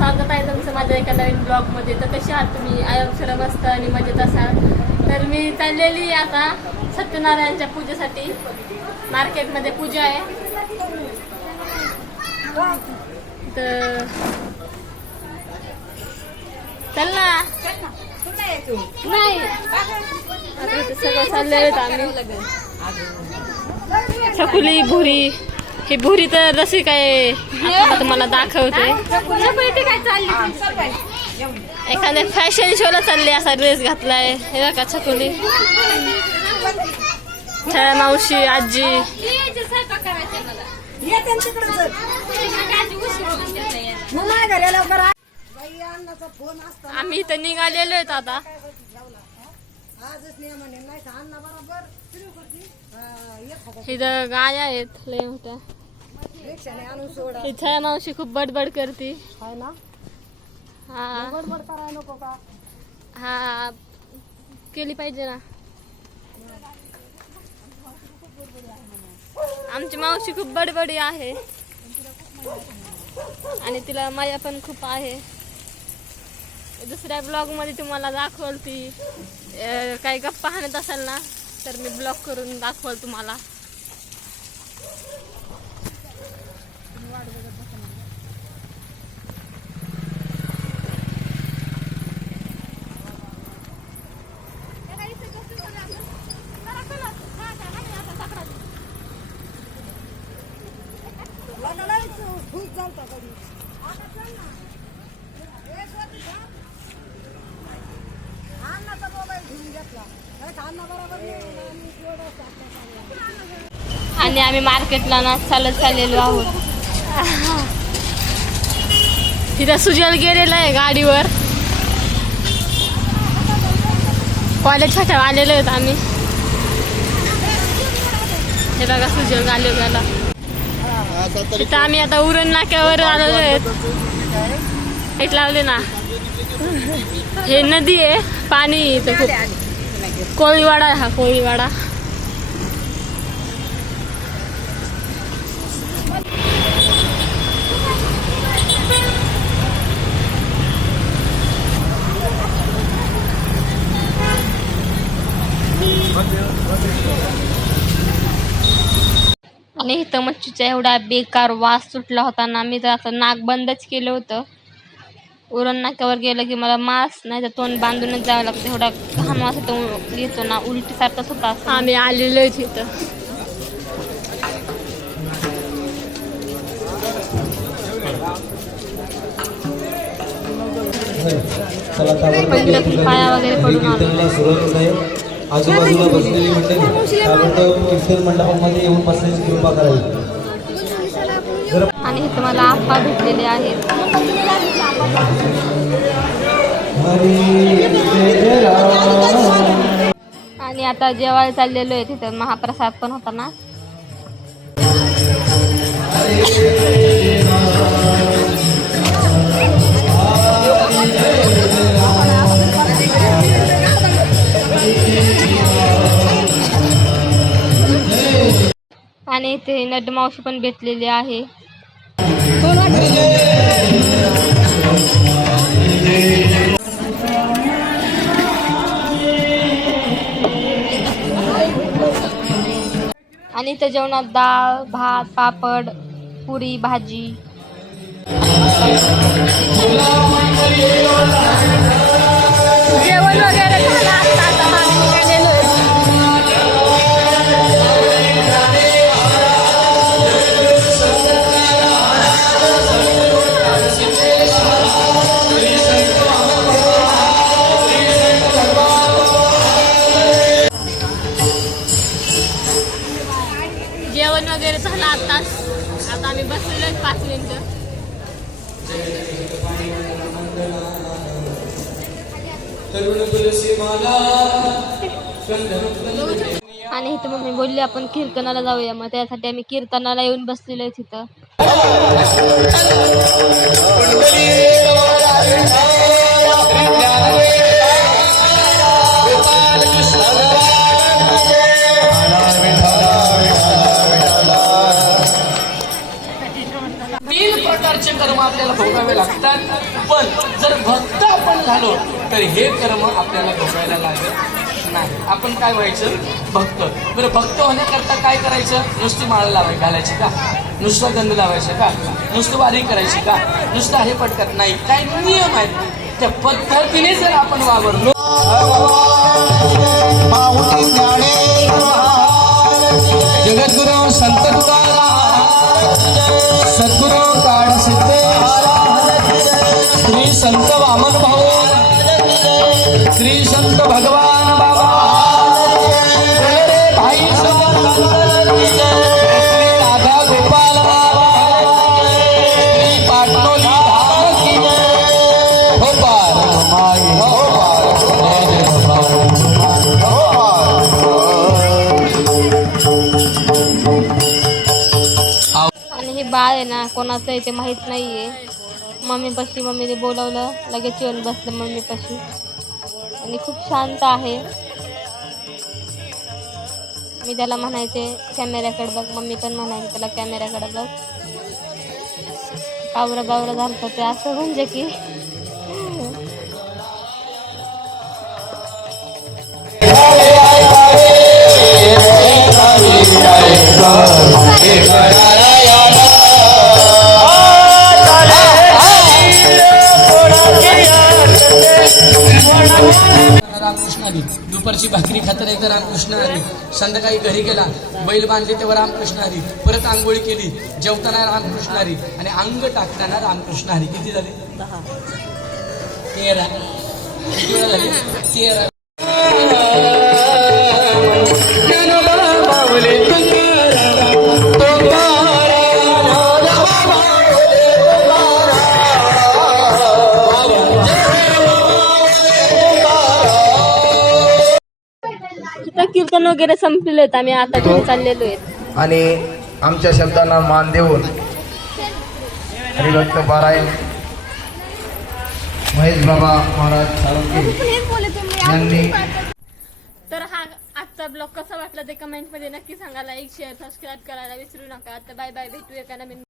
स्वागत आहे तुमचं माझ्या एका नवीन ब्लॉगमध्ये तर कशी आहात तुम्ही? आयुष्याला मस्त आणि मजेत असाल. तर मी चाललेली आहे आता सत्यनारायणच्या पूजेसाठी. मार्केटमध्ये पूजा आहे. तर चल ना. नाही. आता सगळं चाललेलं आम्ही. छकुली भुरी. ही भुरी तर जशी काय तुम्हाला दाखवते. एखाद्या फॅशन शोला चालली असा ड्रेस घातलाय. हे बघा छकुली. छाया मावशी आजी. आम्ही इथं निघालेलो आहेत आता. इथं गाय आहेत लय मोठ्या ही छाया मावशी खूप बडबड करते. हा. हा. केली पाहिजे ना. आमची मावशी खूप बडबडी आहे. आणि तिला माया पण खूप आहे. दुसऱ्या ब्लॉगमध्ये तुम्हाला दाखवल ती काही गप्पा हाणत असाल ना तर मी ब्लॉग करून दाखवल तुम्हाला. आणि आम्ही मार्केटला ना चालत चाललेलो आहोत. तिथं सुजल गेलेलं आहे गाडीवर. कॉलेजसाठी आलेलो आहेत आम्ही. हे बघा सुजल गाले गेला तिथं आम्ही आता उरण नाक्यावर आलेलो आहे लावले ना. हे नदी आहे पाणी इथं खूप. कोळीवाडा आहे हा कोळीवाडा. आणि इथं मच्छीचा एवढा बेकार वास सुटला होता ना मी तर असं नाक बंदच केलं होतं. उरण नाक्यावर गेलं की मला मास नाही तर तोंड बांधूनच जावं लागतं. एवढा घाम वास येतो येतो ना उलटी सारखाच होता आम्ही आलेलो इथं. पाया वगैरे पडून आलो. आजूबाजूला बसलेली मंडळी ताबडतोब कीर्तन मंडपामध्ये येऊन बसण्याची कृपा करावी. आणि इथं मला आप्पा भेटलेले आहेत. आणि आता जेवायला चाललेलो आहे तिथं. महाप्रसाद पण होता ना. इथे नडमावशी पण भेटलेली आहे. आणि इथं जेवणात डाळ भात पापड पुरी भाजी. जेवण वगैरे झाला आताच. आता आम्ही बसलेलो आहे पाच मिनिटं. आणि इथं मग मी बोलली आपण कीर्तनाला जाऊया. मग त्यासाठी आम्ही कीर्तनाला येऊन बसलेलो आहे तिथं कर्म आपल्याला भोगावे लागतात. पण जर भक्त आपण झालो तर हे कर्म आपल्याला भोगायला लागत नाही. आपण काय व्हायचं? भक्त. बरं भक्त होण्याकरता काय करायचं? नुसती माळ लावाय घालायची का? नुसता गंध लावायचं का? नुसतं वारी करायची का? नुसतं हे पटकत नाही. काय नियम आहेत? त्या पद्धतीने जर आपण वावरलो श्री संत भगवान बाबा. भाई राधा गोपाल बाबा. हो आणि हे बाळ आहे ना कोणाचं आहे ते माहीत नाहीये. मम्मीपाशी मम्मीने बोलवलं लगेच येऊन बसलं मम्मीपाशी. आणि खूप शांत आहे. मी त्याला म्हणायचे कॅमेऱ्याकडे बघ. मम्मी पण म्हणायचे त्याला कॅमेऱ्याकडे बघ. कावरं बावरं झालं ते असं म्हणजे की. रामकृष्ण आली. दुपारची भाकरी खातर एकदा रामकृष्ण आली. संध्याकाळी घरी गेला. बैल बांधले तेव्हा रामकृष्ण आली. परत आंघोळी केली. जेवताना रामकृष्ण आली. आणि अंग टाकताना रामकृष्ण आली. किती झाले? तेरा. किती वेळा झाले? तेरा. कीर्तन वगैरे संपलेले आहेत. आम्ही आता घरी चाललेलो आहेत आणि आमच्या शब्दांना मान देऊन हरिभक्त पारायण महेश बाबा महाराज साळुंके यांनी तर हा आजचा ब्लॉग कसा वाटला ते कमेंटमध्ये नक्की सांगा लाईक शेअर सबस्क्राईब करायला विसरू नका. आता बाय बाय भेटूया का नवीन